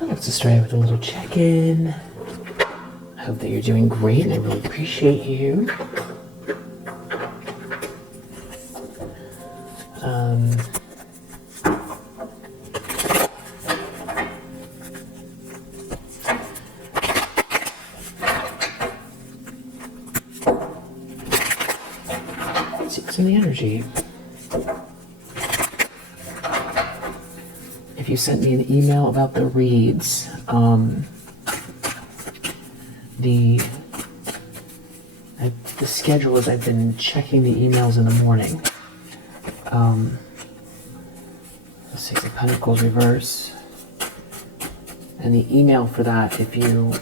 Let's just start with a little check-in. I hope that you're doing great, and I really appreciate you. Let's see what's in the energy. If you sent me an email about the reads, the schedule is I've been checking the emails in the morning. Let's see, the Pentacles reverse. And the email for that, if you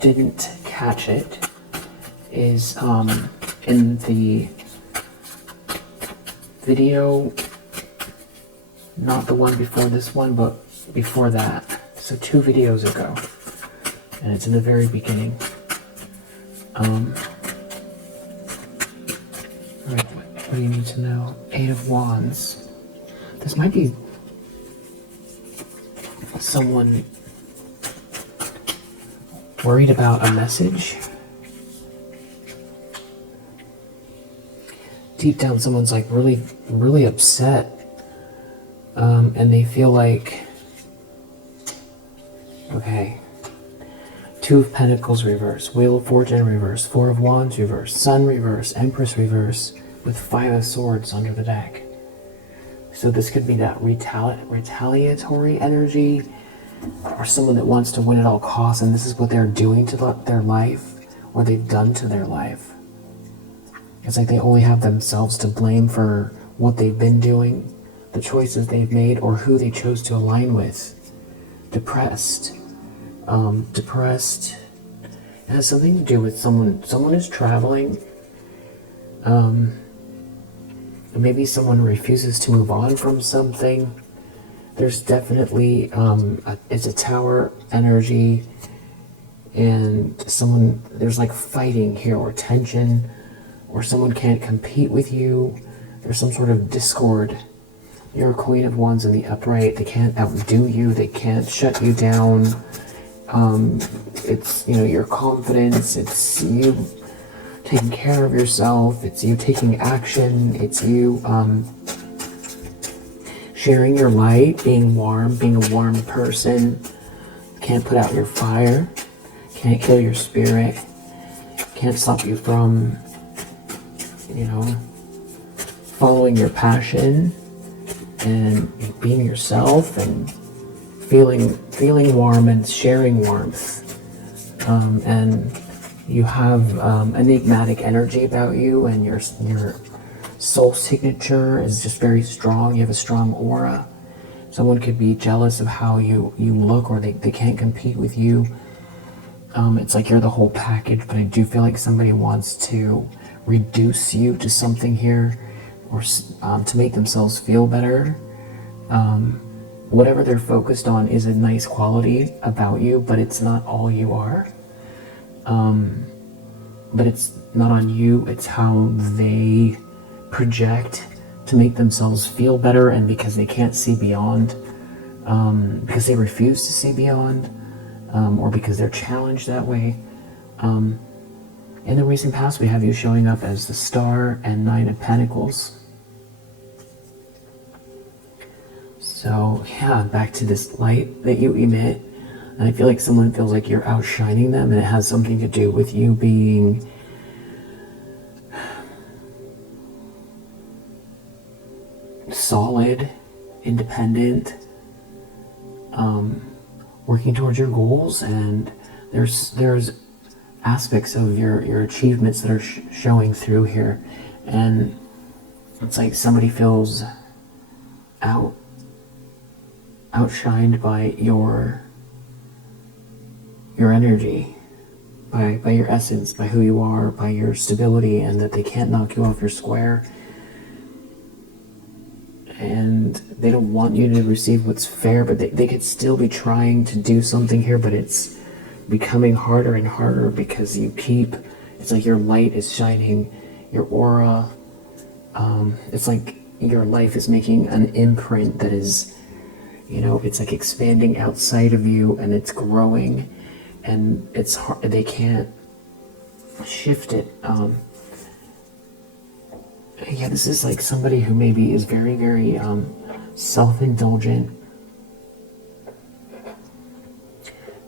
didn't catch it, is in the video, not the one before this one, but before that. So 2 videos ago. And it's in the very beginning. Alright, what do you need to know? 8 of Wands. This might be someone worried about a message. Deep down, someone's like really upset. And they feel like, okay, 2 of Pentacles reverse, Wheel of Fortune reverse, 4 of Wands reverse, Sun reverse, Empress reverse, with 5 of Swords under the deck. So this could be that retaliatory energy, or someone that wants to win at all costs, and this is what they're doing to their life, or they've done to their life. It's like they only have themselves to blame for what they've been doing, the choices they've made, or who they chose to align with. Depressed. Depressed. It has something to do with someone is traveling. Maybe someone refuses to move on from something. There's definitely, it's a tower energy, and there's like fighting here, or tension, or someone can't compete with you. There's some sort of discord. You're a Queen of Wands in the upright. They can't outdo you. They can't shut you down. It's, your confidence. It's you taking care of yourself. It's you taking action. It's you sharing your light, being warm, being a warm person. Can't put out your fire. Can't kill your spirit. Can't stop you from, following your passion and being yourself and feeling warm and sharing warmth. And you have enigmatic energy about you, and your soul signature is just very strong. You have a strong aura. Someone could be jealous of how you look, or they can't compete with you. It's like you're the whole package, but I do feel like somebody wants to reduce you to something here, or to make themselves feel better. Whatever they're focused on is a nice quality about you, but it's not all you are. But it's not on you, it's how they project to make themselves feel better, and because they can't see beyond, because they refuse to see beyond, or because they're challenged that way. In the recent past, we have you showing up as the Star and 9 of Pentacles. So, yeah, back to this light that you emit. And I feel like someone feels like you're outshining them, and it has something to do with you being solid, independent, working towards your goals, and there's aspects of your achievements that are showing through here, and it's like somebody feels outshined by your energy, by your essence, by who you are, by your stability, and that they can't knock you off your square. And they don't want you to receive what's fair, but they could still be trying to do something here, but it's becoming harder and harder because it's like your light is shining, your aura, it's like your life is making an imprint that is You know, it's like expanding outside of you, and it's growing, and it's hard, they can't shift it. Yeah, this is like somebody who maybe is very, very self-indulgent.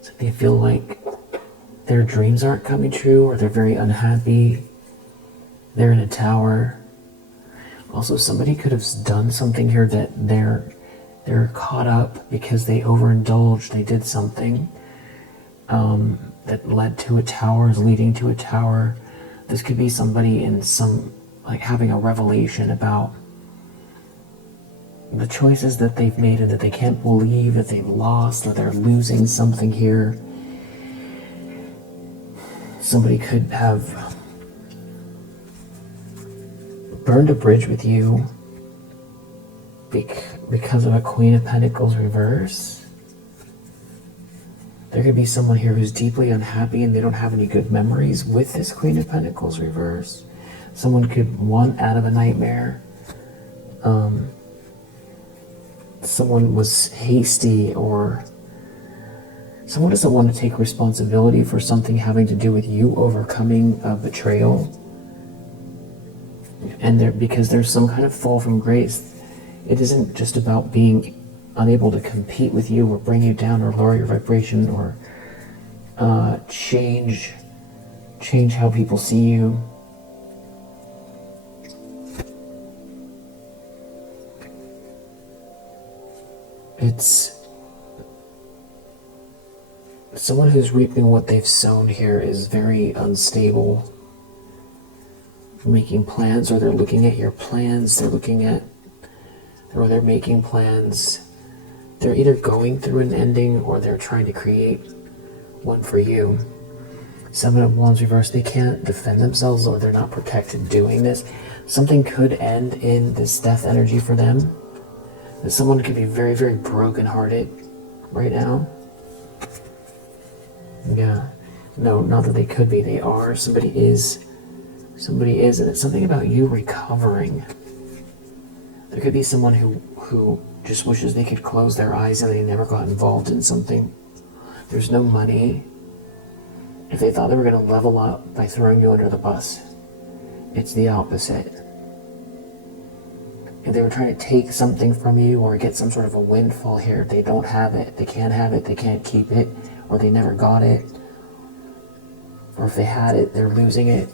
So they feel like their dreams aren't coming true, or they're very unhappy. They're in a tower. Also, somebody could have done something here that they're caught up because they overindulged. They did something that led to a tower, is leading to a tower. This could be somebody in some, like, having a revelation about the choices that they've made and that they can't believe that they've lost, or they're losing something here. Somebody could have burned a bridge with you because of a Queen of Pentacles reverse. There could be someone here who's deeply unhappy and they don't have any good memories with this Queen of Pentacles reverse. Someone could want out of a nightmare. Someone was hasty, or someone doesn't want to take responsibility for something having to do with you overcoming a betrayal. And because there's some kind of fall from grace. It isn't just about being unable to compete with you, or bring you down, or lower your vibration, or change how people see you. It's someone who's reaping what they've sown here is very unstable. Making plans, or they're looking at your plans, they're making plans. They're either going through an ending, or they're trying to create one for you. Seven of Wands reversed, they can't defend themselves, or they're not protected doing this. Something could end in this death energy for them. That someone could be very, very brokenhearted right now. Yeah. No, not that they could be, they are. Somebody is, and it's something about you recovering. There could be someone who just wishes they could close their eyes and they never got involved in something. There's no money. If they thought they were going to level up by throwing you under the bus, it's the opposite. If they were trying to take something from you or get some sort of a windfall here, they don't have it, they can't have it, they can't keep it, or they never got it. Or if they had it, they're losing it.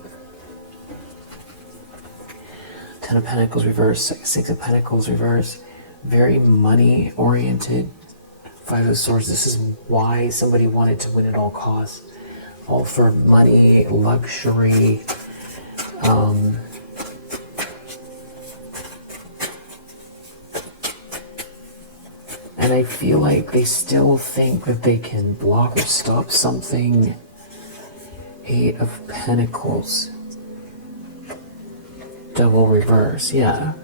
Ten of Pentacles reverse, Six of Pentacles reverse. Very money oriented. Five of Swords, this is why somebody wanted to win at all costs. All for money, luxury, and I feel like they still think that they can block or stop something. Eight of Pentacles. Double reverse, yeah.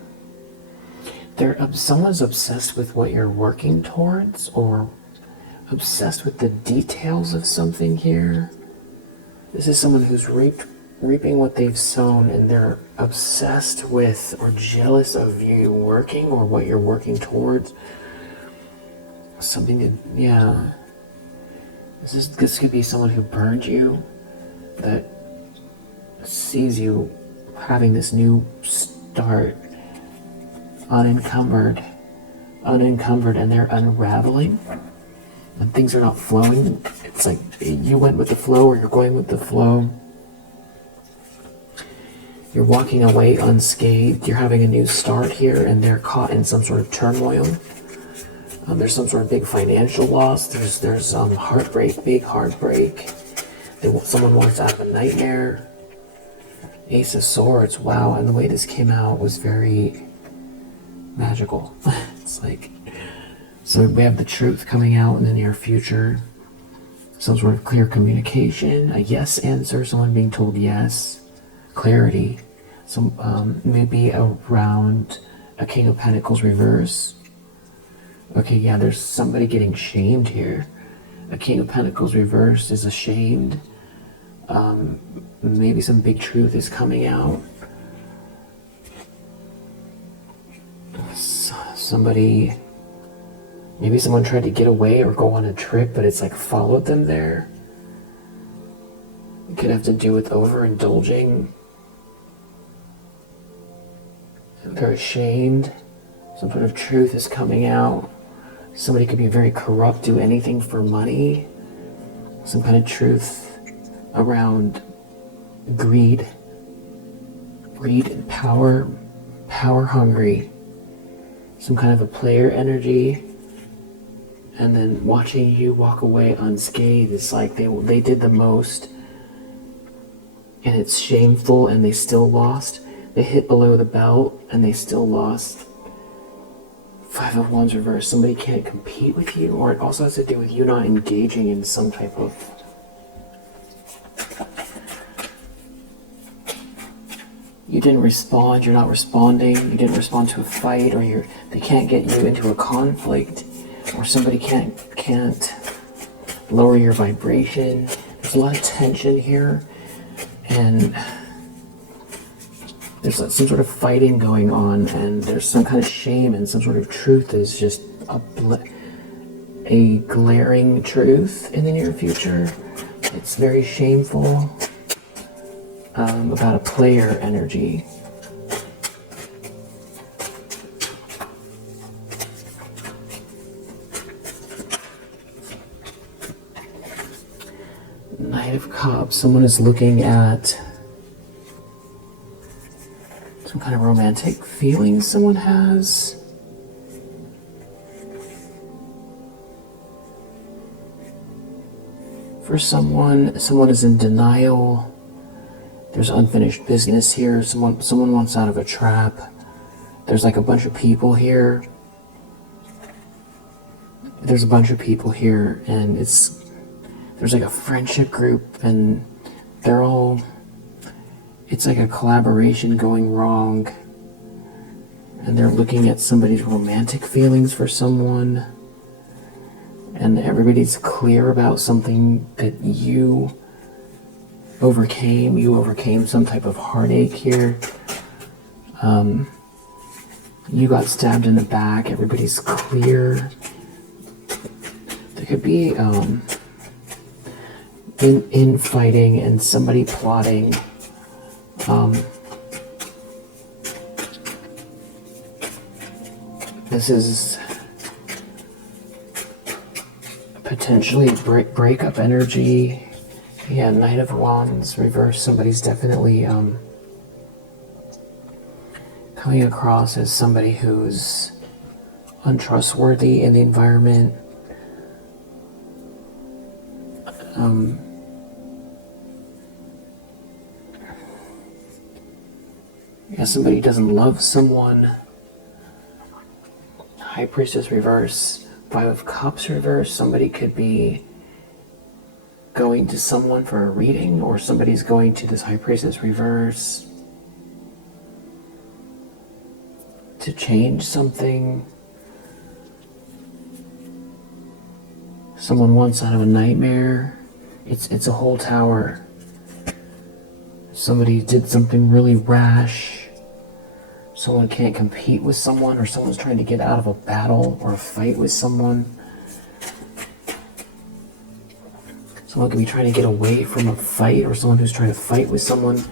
Someone's obsessed with what you're working towards, or obsessed with the details of something here. This is someone who's reaping what they've sown, and they're obsessed with or jealous of you working, or what you're working towards. Something to, yeah. This could be someone who burned you, that sees you having this new start, unencumbered, and they're unraveling, and things are not flowing. It's like you went with the flow, or you're going with the flow. You're walking away unscathed. You're having a new start here, and they're caught in some sort of turmoil. There's some sort of big financial loss. There's heartbreak, big heartbreak. Someone wants out of a nightmare. Ace of Swords, wow, and the way this came out was very magical. It's like, so we have the truth coming out in the near future. Some sort of clear communication, a yes answer, someone being told yes. Clarity. Some maybe around a King of Pentacles reverse. Okay, yeah, there's somebody getting shamed here. A King of Pentacles reversed is ashamed. Maybe some big truth is coming out. Somebody, Maybe someone tried to get away or go on a trip, but it's like followed them there. It could have to do with overindulging. They're ashamed. Some sort of truth is coming out. Somebody could be very corrupt, do anything for money. Some kind of truth around greed. Greed and power. Power hungry. Some kind of a player energy. And then watching you walk away unscathed. It's like they did the most. And it's shameful and they still lost. They hit below the belt and they still lost. 5 of Wands reversed. Somebody can't compete with you, or it also has to do with you not engaging in some type of you didn't respond, you're not responding, you didn't respond to a fight, or they can't get you into a conflict, or somebody can't lower your vibration. There's a lot of tension here, and there's some sort of fighting going on, and there's some kind of shame and some sort of truth that is just a glaring truth in the near future. It's very shameful, about a player energy. Knight of Cups. Someone is looking at some kind of romantic feelings someone has. For someone is in denial. There's unfinished business here. Someone wants out of a trap. There's like a bunch of people here. There's a bunch of people here, and there's like a friendship group, and it's like a collaboration going wrong, and they're looking at somebody's romantic feelings for someone, and everybody's clear about something that you overcame some type of heartache here. You got stabbed in the back. Everybody's clear. There could be infighting and somebody plotting. This is potentially breakup energy. Yeah, Knight of Wands reversed. Somebody's definitely coming across as somebody who's untrustworthy in the environment. Yeah, somebody doesn't love someone. High Priestess reverse. 5 of Cups reverse. Somebody could be going to someone for a reading, or somebody's going to this High Priestess reverse to change something. Someone wants out of a nightmare. It's a whole tower. Somebody did something really rash. Someone can't compete with someone, or someone's trying to get out of a battle or a fight with someone. Someone could be trying to get away from a fight, or someone who's trying to fight with someone.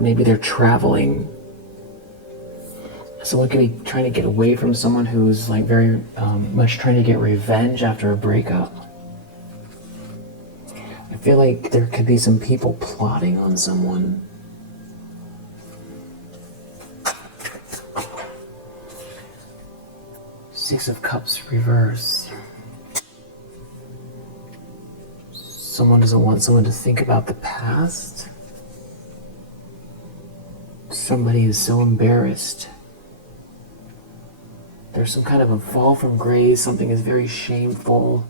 Maybe they're traveling. Someone could be trying to get away from someone who's like very much trying to get revenge after a breakup. I feel like there could be some people plotting on someone. Six of Cups reverse. Someone doesn't want someone to think about the past. Somebody is so embarrassed. There's some kind of a fall from grace. Something is very shameful.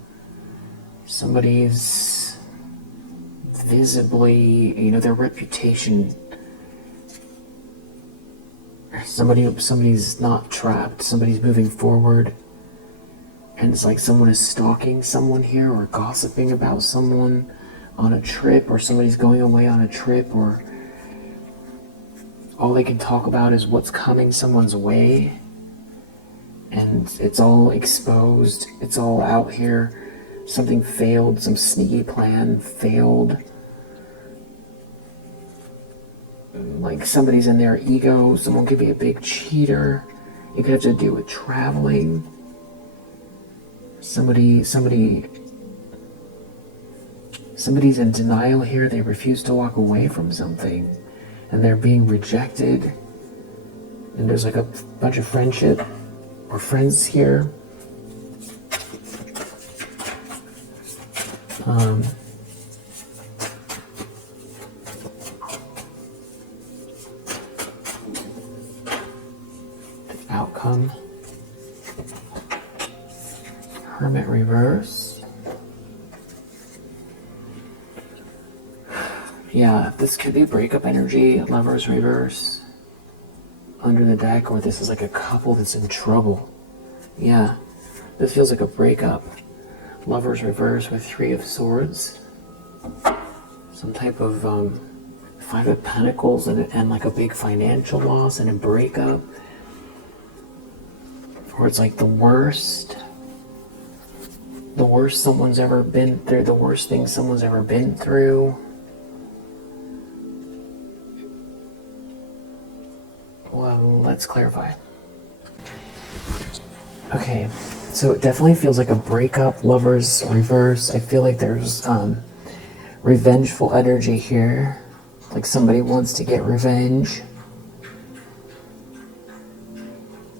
Somebody's visibly, their reputation. Somebody's not trapped. Somebody's moving forward. And it's like someone is stalking someone here, or gossiping about someone on a trip, or somebody's going away on a trip, or all they can talk about is what's coming someone's way. and it's all exposed. It's all out here. Something failed, some sneaky plan failed. Like somebody's in their ego. Someone could be a big cheater. It could have to do with traveling. Somebody's in denial here. They refuse to walk away from something, and they're being rejected. And there's like a bunch of friendship or friends here. The outcome. Hermit reverse. Yeah, this could be breakup energy. Lovers reverse. Under the deck, or this is like a couple that's in trouble. Yeah, this feels like a breakup. Lovers reverse with 3 of Swords. Some type of 5 of Pentacles and like a big financial loss and a breakup. Or it's like the worst someone's ever been through, the worst thing someone's ever been through. Well, let's clarify. Okay, so it definitely feels like a breakup. Lovers reverse. I feel like there's revengeful energy here. Like somebody wants to get revenge.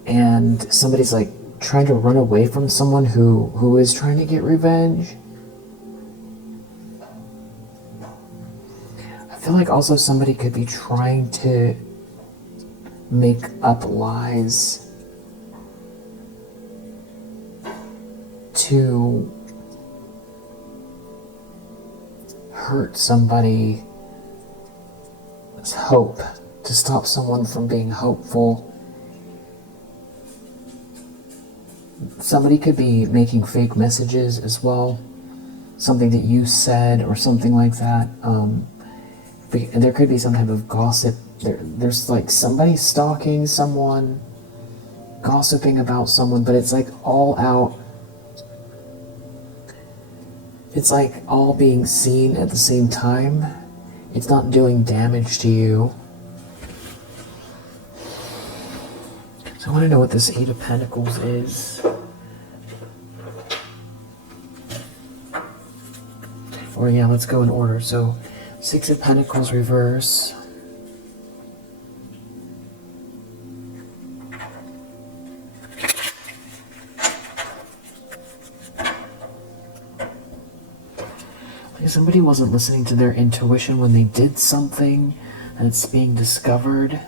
And somebody's like trying to run away from someone who is trying to get revenge. I feel like also somebody could be trying to make up lies to hurt somebody's hope, to stop someone from being hopeful. Somebody could be making fake messages as well, something that you said or something like that. There could be some type of gossip. There's like somebody stalking someone, gossiping about someone, but it's like all out. It's like all being seen at the same time. It's not doing damage to you. So I want to know what this 8 of Pentacles is. Or yeah, let's go in order. So 6 of Pentacles reverse. Like somebody wasn't listening to their intuition when they did something and it's being discovered.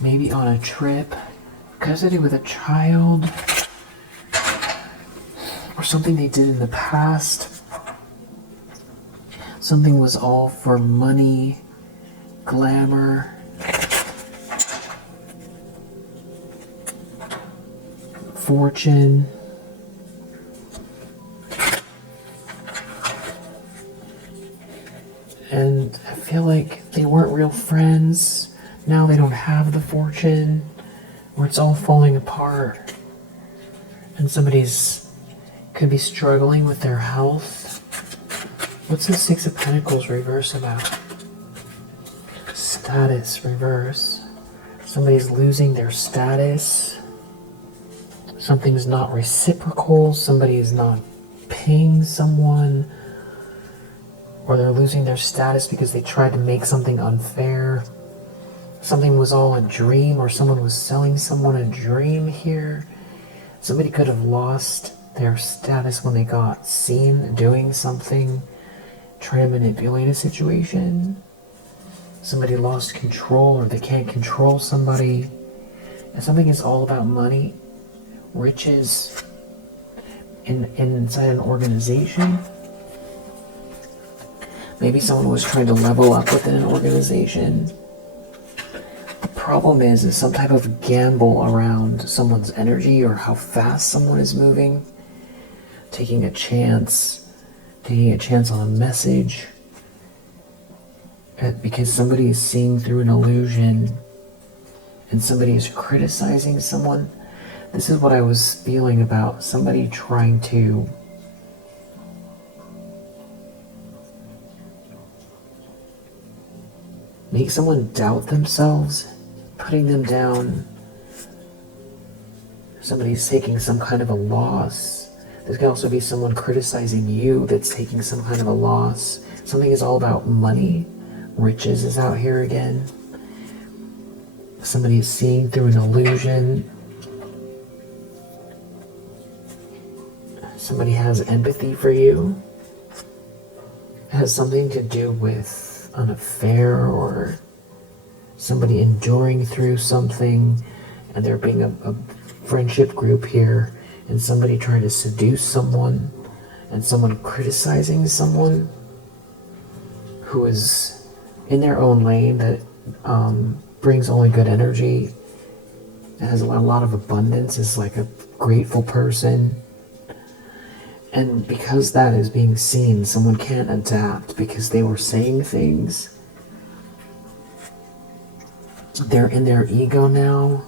Maybe on a trip, custody with a child, or something they did in the past. Something was all for money, glamour, fortune. And I feel like they weren't real friends. Now they don't have the fortune, or it's all falling apart. And somebody's could be struggling with their health. What's the 6 of Pentacles reverse about? Status reverse. Somebody's losing their status. Something's not reciprocal. Somebody is not paying someone. Or they're losing their status because they tried to make something unfair. Something was all a dream, or someone was selling someone a dream here. Somebody could have lost their status when they got seen doing something, trying to manipulate a situation. Somebody lost control, or they can't control somebody. And something is all about money, riches, inside an organization. Maybe someone was trying to level up within an organization. The problem is some type of gamble around someone's energy or how fast someone is moving. Taking a chance on a message. Because somebody is seeing through an illusion. and somebody is criticizing someone. This is what I was feeling about somebody trying to make someone doubt themselves, putting them down. Somebody's taking some kind of a loss. This could also be someone criticizing you that's taking some kind of a loss. Something is all about money. Riches is out here again. Somebody is seeing through an illusion. Somebody has empathy for you. It has something to do with an affair or somebody enduring through something, and there being a friendship group here, and somebody trying to seduce someone, and someone criticizing someone who is in their own lane that brings only good energy, has a lot of abundance, is like a grateful person. And because that is being seen, someone can't adapt because they were saying things. They're in their ego now.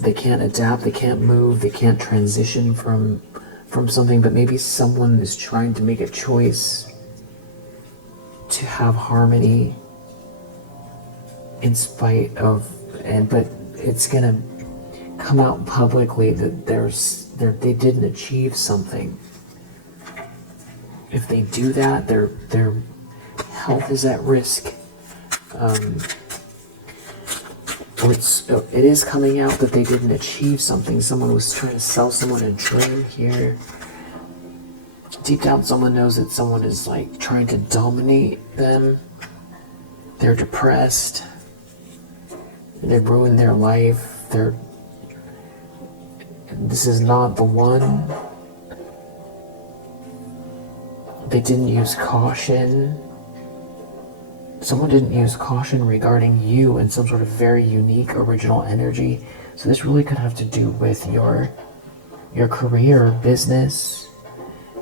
They can't adapt, they can't move, they can't transition from something, but maybe someone is trying to make a choice to have harmony in spite of, but it's gonna come out publicly that they didn't achieve something. If they do that, their health is at risk. It is coming out that they didn't achieve something. Someone was trying to sell someone a dream here. Deep down, someone knows that someone is like trying to dominate them. They're depressed. They've ruined their life. This is not the one. They didn't use caution. Someone didn't use caution regarding you and some sort of very unique original energy. So this really could have to do with your career or business.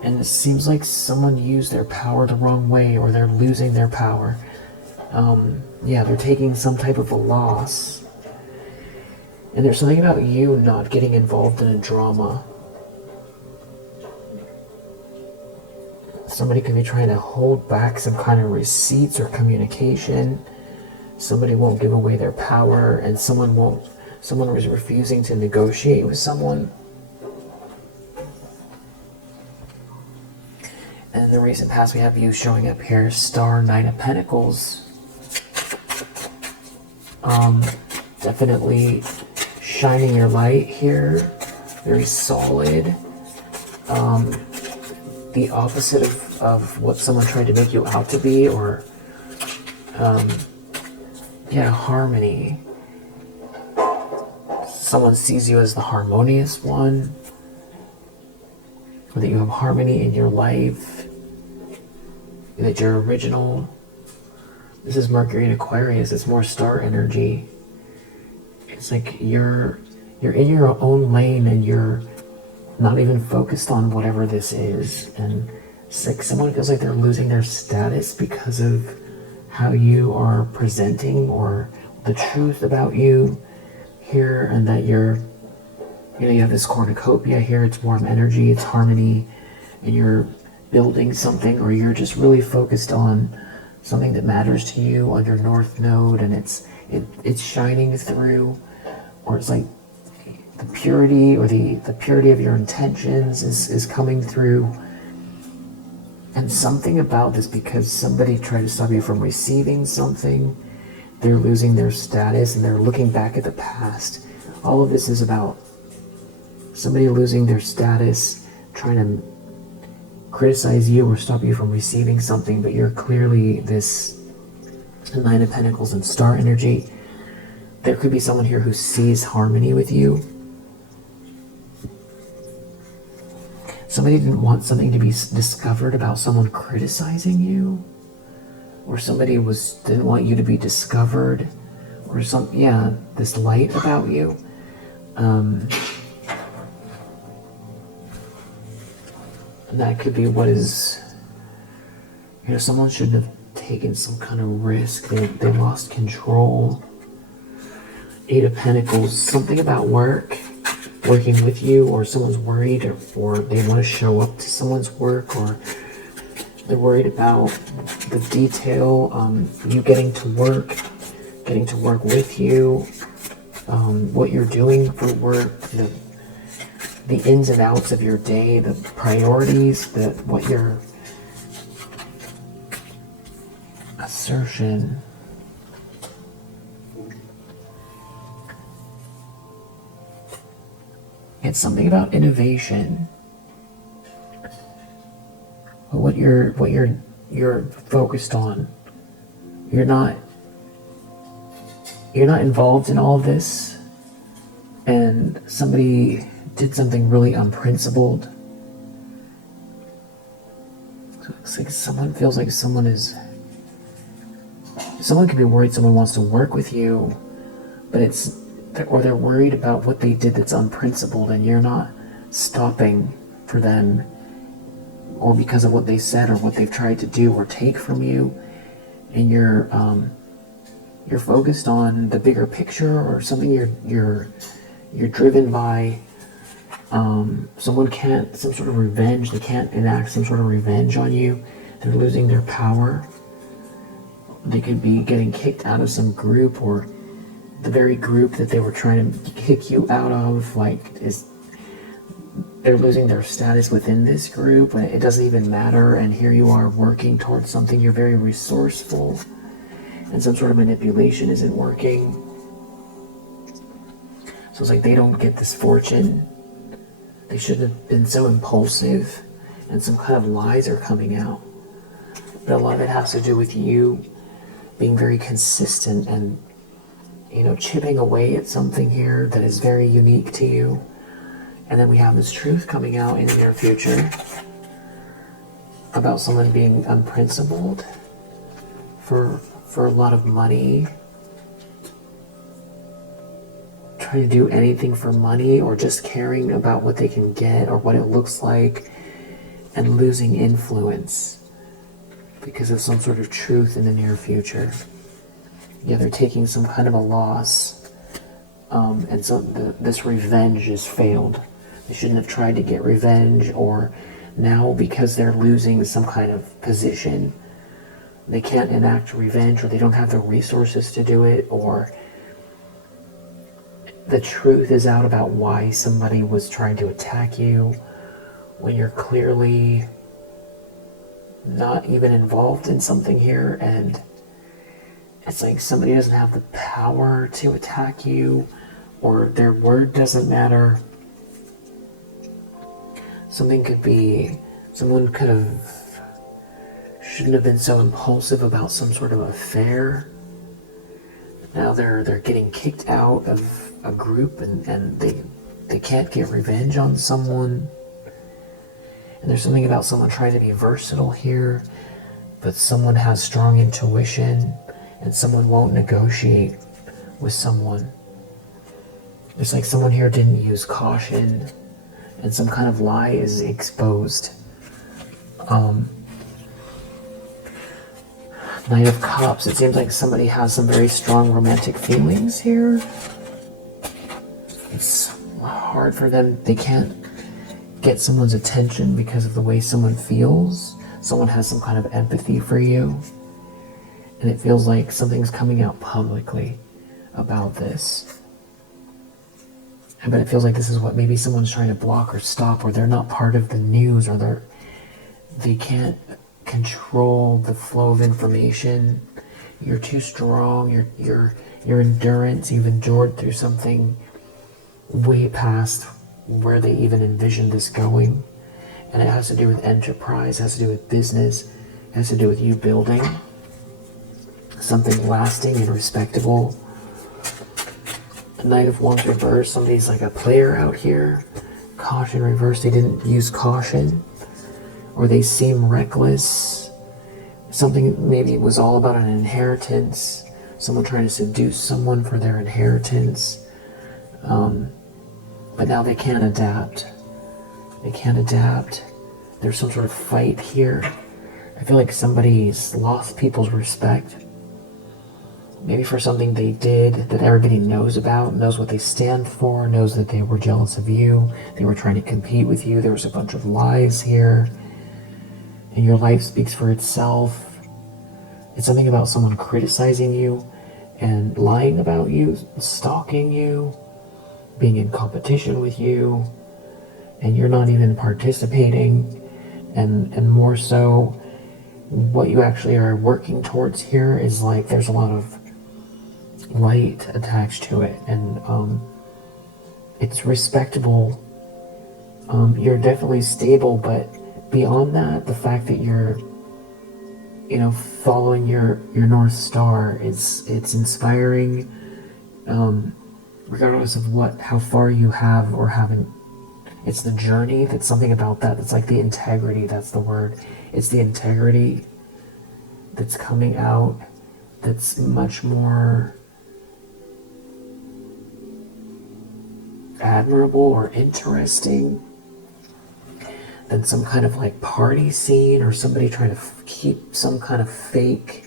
And it seems like someone used their power the wrong way, or they're losing their power. Yeah, they're taking some type of a loss. And there's something about you not getting involved in a drama. Somebody could be trying to hold back some kind of receipts or communication. Somebody won't give away their power, and someone was refusing to negotiate with someone. And in the recent past, we have you showing up here, Star, Knight of Pentacles. Definitely shining your light here. Very solid. The opposite of what someone tried to make you out to be, or harmony. Someone sees you as the harmonious one, or that you have harmony in your life, that you're original. This is Mercury in Aquarius. It's more star energy. It's like you're in your own lane, and you're not even focused on whatever this is. And it's like someone feels like they're losing their status because of how you are presenting, or the truth about you here, and that you have this cornucopia here. It's warm energy, it's harmony, and you're building something, or you're just really focused on something that matters to you on your North Node, and it's shining through, or it's like the purity, or the purity of your intentions is coming through. And something about this, because somebody tried to stop you from receiving something, they're losing their status, and they're looking back at the past. All of this is about somebody losing their status, trying to criticize you or stop you from receiving something, but you're clearly this Nine of Pentacles and star energy. There could be someone here who sees harmony with you. Somebody didn't want something to be discovered about someone criticizing you, or somebody didn't want you to be discovered, or this light about you. That could be what is, someone shouldn't have taken some kind of risk. They lost control. 8 of Pentacles, something about working with you, or someone's worried, or they want to show up to someone's work, or they're worried about the detail, you getting to work with you, what you're doing for work, the ins and outs of your day, the priorities, what your assertion. It's something about innovation. What you're focused on. You're not involved in all of this, and somebody did something really unprincipled. So it's like someone feels like someone could be worried someone wants to work with you, but they're worried about what they did that's unprincipled, and you're not stopping for them, or because of what they said or what they've tried to do or take from you, and you're focused on the bigger picture, or something you're driven by. Some sort of revenge. They can't enact some sort of revenge on you. They're losing their power. They could be getting kicked out of some group, or the very group that they were trying to kick you out of, they're losing their status within this group, and it doesn't even matter, and here you are working towards something. You're very resourceful, and some sort of manipulation isn't working. So it's like they don't get this fortune. They shouldn't have been so impulsive, and some kind of lies are coming out. But a lot of it has to do with you being very consistent and chipping away at something here that is very unique to you. And then we have this truth coming out in the near future about someone being unprincipled for a lot of money, trying to do anything for money, or just caring about what they can get or what it looks like, and losing influence because of some sort of truth in the near future. Yeah, they're taking some kind of a loss, and so this revenge has failed. They shouldn't have tried to get revenge, or now because they're losing some kind of position, they can't enact revenge, or they don't have the resources to do it, or the truth is out about why somebody was trying to attack you when you're clearly not even involved in something here, and it's like somebody doesn't have the power to attack you, or their word doesn't matter. Someone shouldn't have been so impulsive about some sort of affair. Now they're getting kicked out of a group, and they can't get revenge on someone. And there's something about someone trying to be versatile here, but someone has strong intuition, and someone won't negotiate with someone. It's like someone here didn't use caution, and some kind of lie is exposed. Knight of Cups, it seems like somebody has some very strong romantic feelings here. It's hard for them. They can't get someone's attention because of the way someone feels. Someone has some kind of empathy for you, and it feels like something's coming out publicly about this. But it feels like this is what maybe someone's trying to block or stop, or they're not part of the news, or they can't control the flow of information. You're too strong. Your endurance, you've endured through something way past where they even envisioned this going. And it has to do with enterprise, has to do with business, has to do with you building something lasting and respectable. Knight of Wands reversed, somebody's like a player out here. Caution reversed, they didn't use caution, or they seem reckless. Something maybe it was all about an inheritance, someone trying to seduce someone for their inheritance. But now they can't adapt. They can't adapt. There's some sort of fight here. I feel like somebody's lost people's respect. Maybe for something they did that everybody knows about, knows what they stand for, knows that they were jealous of you, they were trying to compete with you, there was a bunch of lies here, and your life speaks for itself. It's something about someone criticizing you and lying about you, stalking you, being in competition with you, and you're not even participating, and more so, what you actually are working towards here is like there's a lot of light attached to it, and it's respectable. You're definitely stable, but beyond that, the fact that you're, following your North Star, it's inspiring, regardless of how far you have or haven't. It's the journey. That's something about that. It's like the integrity. That's the word. It's the integrity that's coming out. That's much more admirable or interesting than some kind of like party scene or somebody trying to keep some kind of fake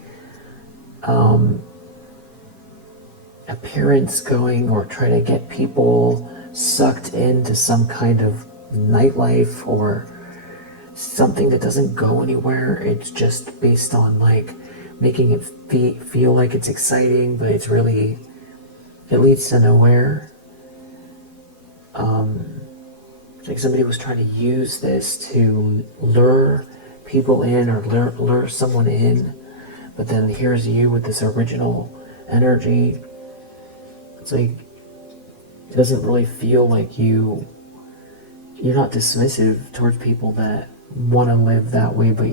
appearance going, or try to get people sucked into some kind of nightlife or something that doesn't go anywhere. It's just based on like making it feel like it's exciting, but it leads to nowhere. It's like somebody was trying to use this to lure people in or lure someone in, but then here's you with this original energy. It's like it doesn't really feel like you're not dismissive towards people that want to live that way, but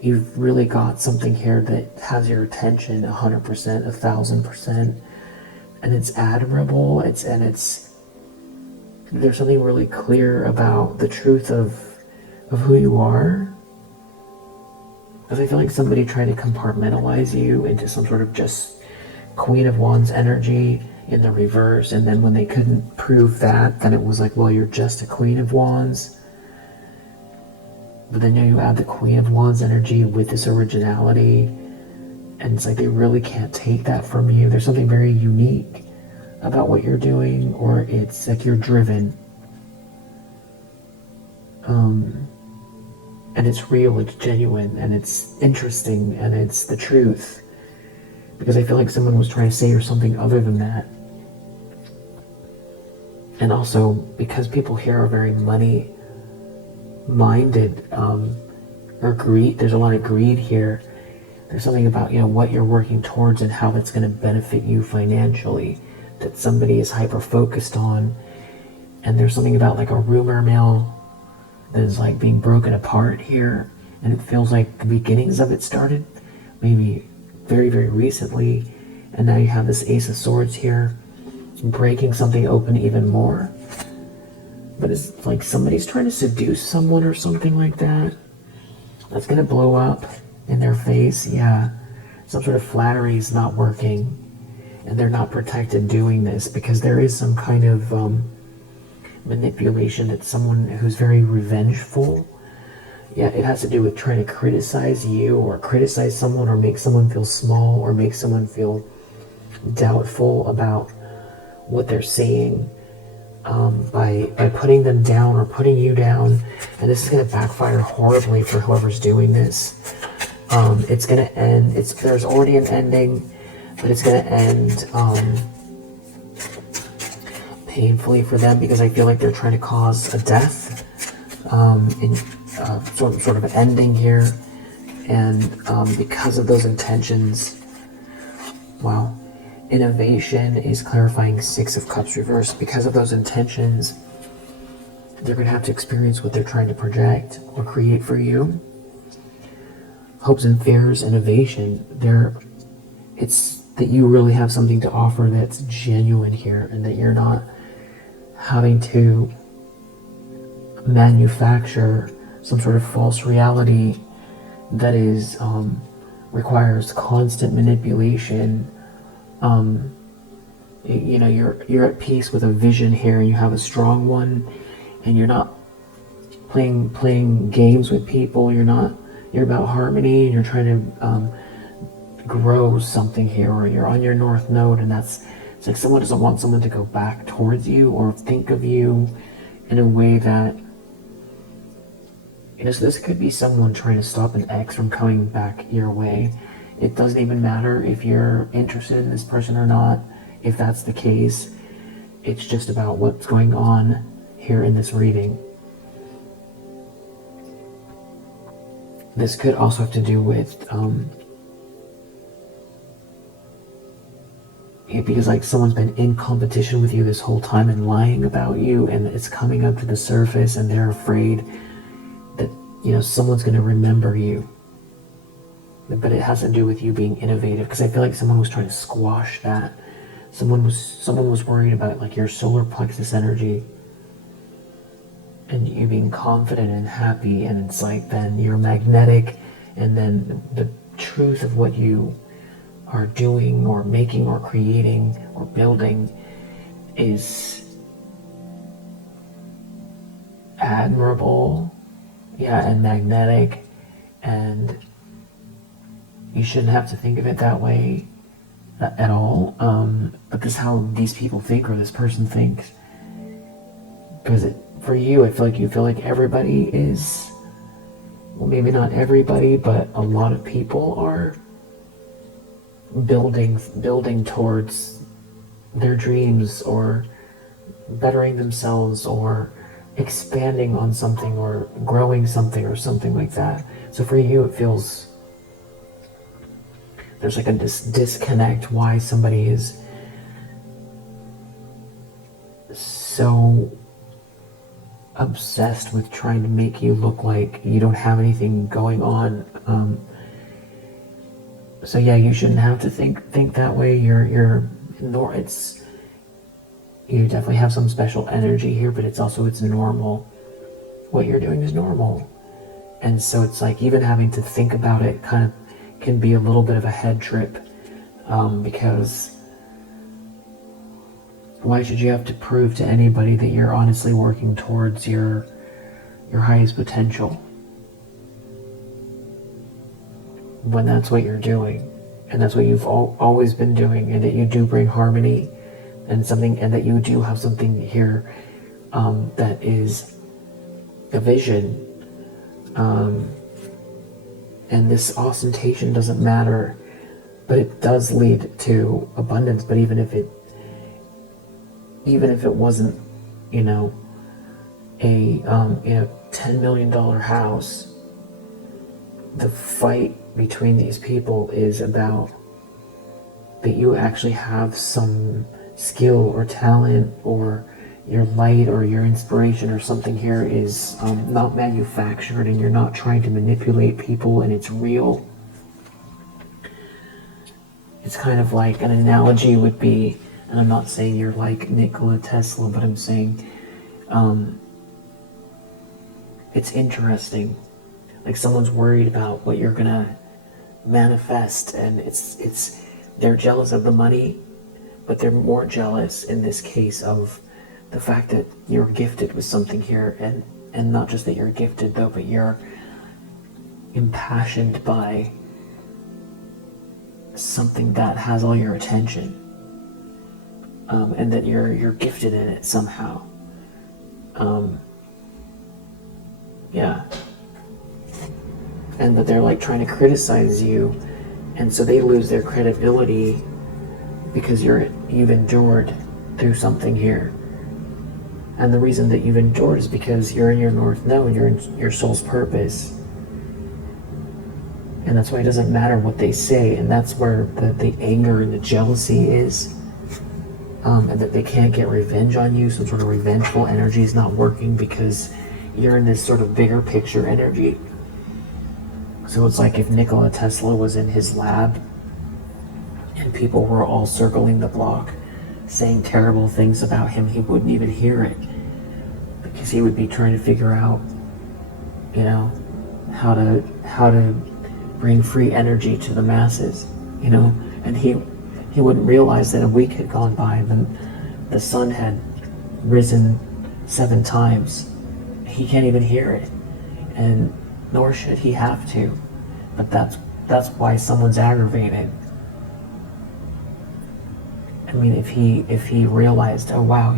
you've really got something here that has your attention 100%, 1,000%, and it's admirable. There's something really clear about the truth of who you are. Because I feel like somebody tried to compartmentalize you into some sort of just Queen of Wands energy in the reverse, and then when they couldn't prove that, then it was like, well, you're just a Queen of Wands. But then you add the Queen of Wands energy with this originality, and it's like they really can't take that from you. There's something very unique about what you're doing, or it's like you're driven. And it's real, it's genuine, and it's interesting, and it's the truth. Because I feel like someone was trying to say or something other than that. And also, because people here are very money-minded, or greed, there's a lot of greed here. There's something about, what you're working towards and how that's going to benefit you financially that somebody is hyper-focused on. And there's something about like a rumor mill that is like being broken apart here. And it feels like the beginnings of it started maybe very, very recently, and now you have this Ace of Swords here, breaking something open even more. But it's like somebody's trying to seduce someone or something like that. That's gonna blow up in their face. Yeah, some sort of flattery is not working, and they're not protected doing this because there is some kind of manipulation that someone who's very revengeful. Yeah, it has to do with trying to criticize you or criticize someone or make someone feel small or make someone feel doubtful about what they're saying, by putting them down or putting you down. And this is going to backfire horribly for whoever's doing this. It's going to end. There's already an ending, but it's going to end painfully for them, because I feel like they're trying to cause a death, sort of an ending here, and because of those intentions, wow, innovation is clarifying Six of Cups reversed. Because of those intentions, they're going to have to experience what they're trying to project or create for you. Hopes and fears, innovation. It's that you really have something to offer that's genuine here, and that you're not having to manufacture some sort of false reality that is requires constant manipulation. You're at peace with a vision here, and you have a strong one, and you're not playing games with people. You're not you're about harmony, and you're trying to grow something here, or you're on your north node, and it's like someone doesn't want someone to go back towards you or think of you in a way that, so this could be someone trying to stop an ex from coming back your way. It doesn't even matter if you're interested in this person or not. If that's the case, it's just about what's going on here in this reading. This could also have to do with because like someone's been in competition with you this whole time and lying about you, and it's coming up to the surface, and they're afraid that someone's going to remember you. But it has to do with you being innovative, because I feel like someone was trying to squash that. Someone was worried about like your solar plexus energy and you being confident and happy, and it's like then you're magnetic, and then the truth of what you are doing or making or creating or building is admirable, and magnetic, and you shouldn't have to think of it that way at all, but this is how these people think, or this person thinks, because for you, I feel like everybody is, well, maybe not everybody, but a lot of people are building towards their dreams, or bettering themselves, or expanding on something, or growing something, or something like that. So for you, it feels there's like a disconnect why somebody is so obsessed with trying to make you look like you don't have anything going on. So yeah, you shouldn't have to think that way. You definitely have some special energy here, but it's normal. What you're doing is normal. And so it's like even having to think about it kind of can be a little bit of a head trip, because why should you have to prove to anybody that you're honestly working towards your highest potential, when that's what you're doing, and that's what you've always been doing, and that you do bring harmony and that you do have something here that is a vision, and this ostentation doesn't matter, but it does lead to abundance. But even if it wasn't, a $10 million house, the fight between these people is about that you actually have some skill or talent, or your light or your inspiration or something here is not manufactured, and you're not trying to manipulate people, and it's real. It's kind of like an analogy would be, and I'm not saying you're like Nikola Tesla, but I'm saying it's interesting. Like someone's worried about what you're gonna manifest, and they're jealous of the money, but they're more jealous in this case of the fact that you're gifted with something here, and not just that you're gifted though, but you're impassioned by something that has all your attention, and that you're gifted in it somehow. And that they're like trying to criticize you, and so they lose their credibility because you've endured through something here. And the reason that you've endured is because you're in your north node, you're in your soul's purpose. And that's why it doesn't matter what they say, and that's where the anger and the jealousy is. And that they can't get revenge on you, some sort of revengeful energy is not working because you're in this sort of bigger picture energy. So it's like if Nikola Tesla was in his lab and people were all circling the block saying terrible things about him, he wouldn't even hear it, because he would be trying to figure out, how to bring free energy to the masses, and he wouldn't realize that a week had gone by, and the sun had risen 7 times. He can't even hear it, and nor should he have to. But that's why someone's aggravated. I mean, if he realized, oh wow,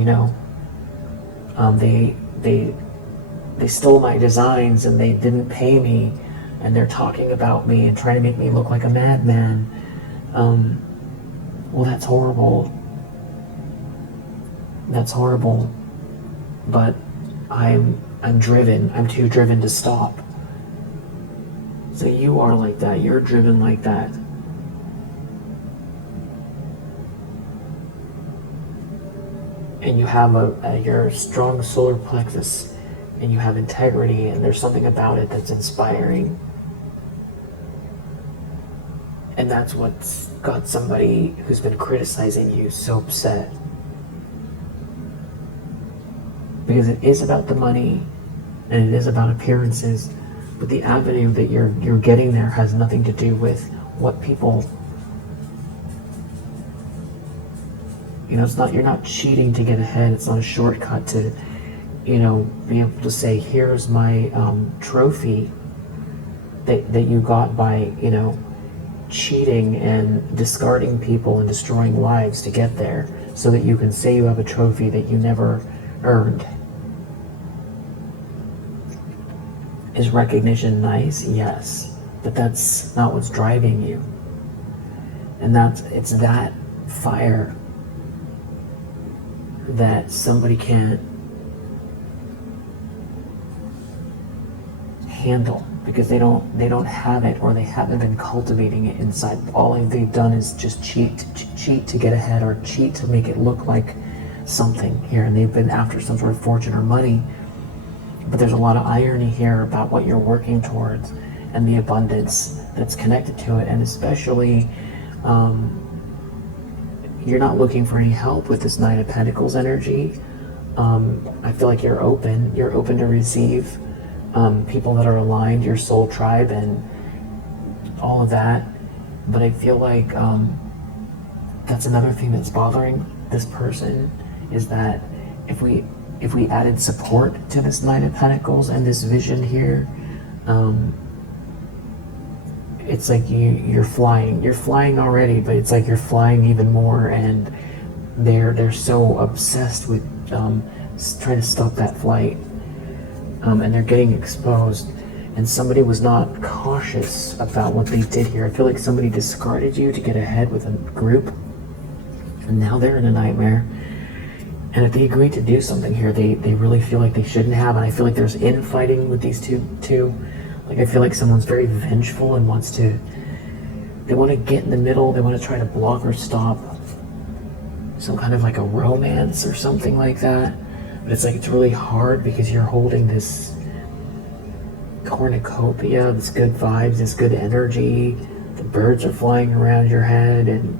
they stole my designs and they didn't pay me, and they're talking about me and trying to make me look like a madman. Well, that's horrible. That's horrible. But I'm driven. I'm too driven to stop. So you are like that. You're driven like that. And you have your strong solar plexus, and you have integrity, and there's something about it that's inspiring. And that's what's got somebody who's been criticizing you so upset. Because it is about the money, and it is about appearances, but the avenue that you're getting there has nothing to do with what people. It's not, you're not cheating to get ahead. It's not a shortcut to, be able to say, here's my trophy that you got by, cheating and discarding people and destroying lives to get there, so that you can say you have a trophy that you never earned. Is recognition nice? Yes. But that's not what's driving you. And it's that fire that somebody can't handle because they don't have it, or they haven't been cultivating it inside. All they've done is just cheat to get ahead, or cheat to make it look like something here, and they've been after some sort of fortune or money. But there's a lot of irony here about what you're working towards and the abundance that's connected to it, and especially you're not looking for any help with this Nine of Pentacles energy. I feel like you're open to receive people that are aligned, your soul tribe and all of that. But I feel like that's another thing that's bothering this person, is that if we added support to this Nine of Pentacles and this vision here, it's like you're flying already, but it's like you're flying even more, and they're so obsessed with trying to stop that flight, and they're getting exposed. And somebody was not cautious about what they did here. I feel like somebody discarded you to get ahead with a group, and now they're in a nightmare. And if they agreed to do something here, they really feel like they shouldn't have. And I feel like there's infighting with these two. Like, I feel like someone's very vengeful and they want to get in the middle. They want to try to block or stop some kind of like a romance or something like that. But it's like, it's really hard because you're holding this cornucopia, this good vibes, this good energy. The birds are flying around your head, and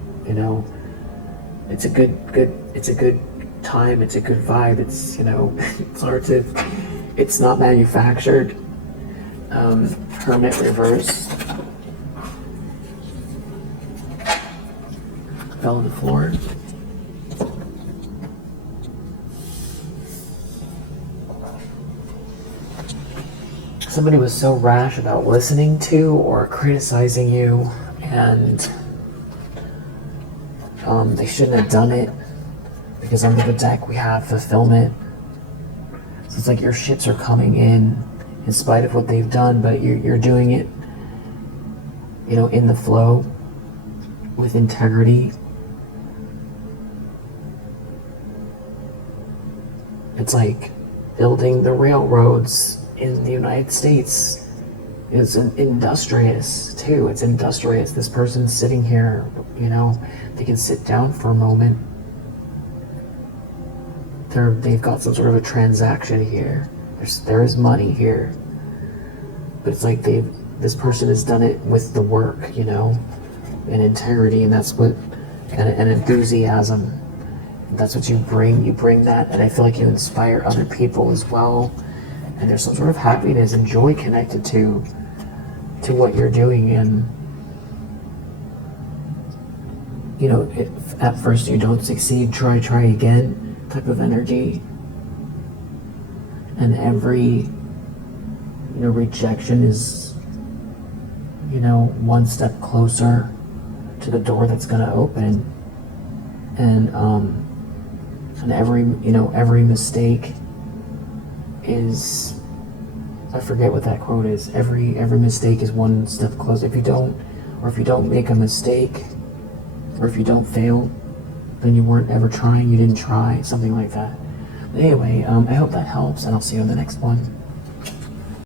it's a good time, it's a good vibe. It's it's hard to, it's not manufactured. Hermit reverse fell on the floor. Somebody was so rash about listening to or criticizing you, and they shouldn't have done it, because under the deck we have fulfillment. So it's like your ships are coming in spite of what they've done, but you're doing it, in the flow with integrity. It's like building the railroads in the United States. It's industrious too. It's industrious. This person's sitting here, they can sit down for a moment. They've got some sort of a transaction here. There is money here, but it's like this person has done it with the work, and integrity, and that's what, and enthusiasm. That's what you bring. You bring that, and I feel like you inspire other people as well. And there's some sort of happiness and joy connected to what you're doing, and if at first you don't succeed, try again type of energy. And every rejection is, one step closer to the door that's going to open. And every mistake is, I forget what that quote is. Every mistake is one step closer. If you don't make a mistake, or if you don't fail, then you weren't ever trying. You didn't try, something like that. But anyway, I hope that helps, and I'll see you in the next one.